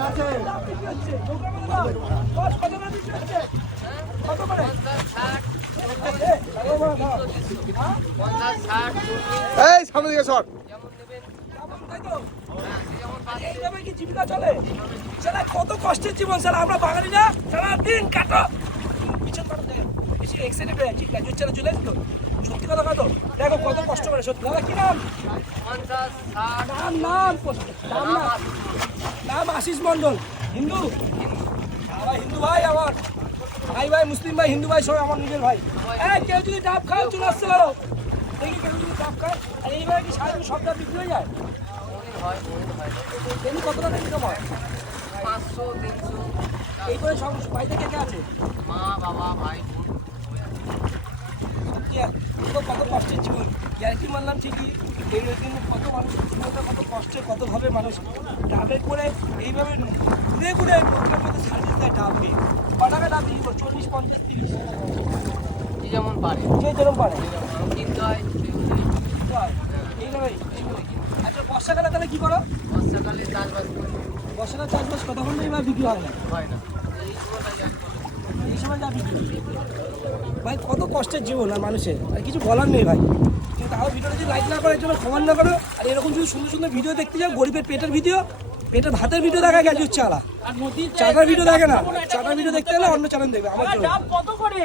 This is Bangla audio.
এই সামনে দিকে সর। জীবিকা চলে স্যার, কত কষ্টের জীবন স্যার। আমরা বাঙালিরা সারাদিন কাটো পিছন কাটো বেশি এক্সাইটেড হয়ে যাচ্ছি। গ্রাজুয়েট ছেলে চলে এসতো, সত্যি কথা কত দেখো কত কষ্ট করে সত্যি। দাদা কি নাম? নাম নাম নাম আশিস মন্ডল। হিন্দু ভাই, হিন্দু ভাই আমার ভাই, ভাই মুসলিম ভাই, হিন্দু ভাই সবাই আমার নিজের ভাই। কেউ যদি ডাব খায় চলে আসতে পারো, দেখি কেউ যদি ডাব খায়। আর এইভাবে কি সারাদিন সব ডাব বিক্রি হয়ে যায়? এমনি কত টাকা ইনকাম হয়? 500 300। এই করে সব বাড়িতে কে কে আছে? মা বাবা ভাই সত্যি কত কষ্টের জীবন। গ্যারান্টি মানলাম ঠিকই, এই কিন্তু কত মানুষ জীবনটা কত কষ্টে কতভাবে মানুষ ডাবে করে এইভাবে ঘুরে ঘুরে লোকের মধ্যে সার্ভিস দেয় ডাব দিয়ে। ক টাকা ডাব দিয়ে 40 50 30 যেমন পারে, যে যেরকম পারে কিনতে হয়। এইভাবেই। আচ্ছা বর্ষাকালে তাহলে কী করো? বর্ষাকালে চাষবাস করি, বর্ষাকালে চাষবাস কতক্ষণ এইভাবে বিক্রি হয় না? হয় না এই সময়টা যাই করি। এই সময় যা বিক্রি ভাই কত কষ্টের জীবন আর মানুষের, আর কিছু বলার নেই ভাই। কিন্তু তাও ভিডিওটা যদি লাইক না করার জন্য ক্ষমা না করো। আর এরকম যদি সুন্দর সুন্দর ভিডিও দেখতে যাও, গরিবের পেটের ভিডিও, পেটের ভাতের ভিডিও দেখা গেছে হচ্ছে আলা, চাটার ভিডিও দেখে না। চাটার ভিডিও দেখতে গেলে অন্য চ্যানেল দেখবে আমার জন্য। কত করে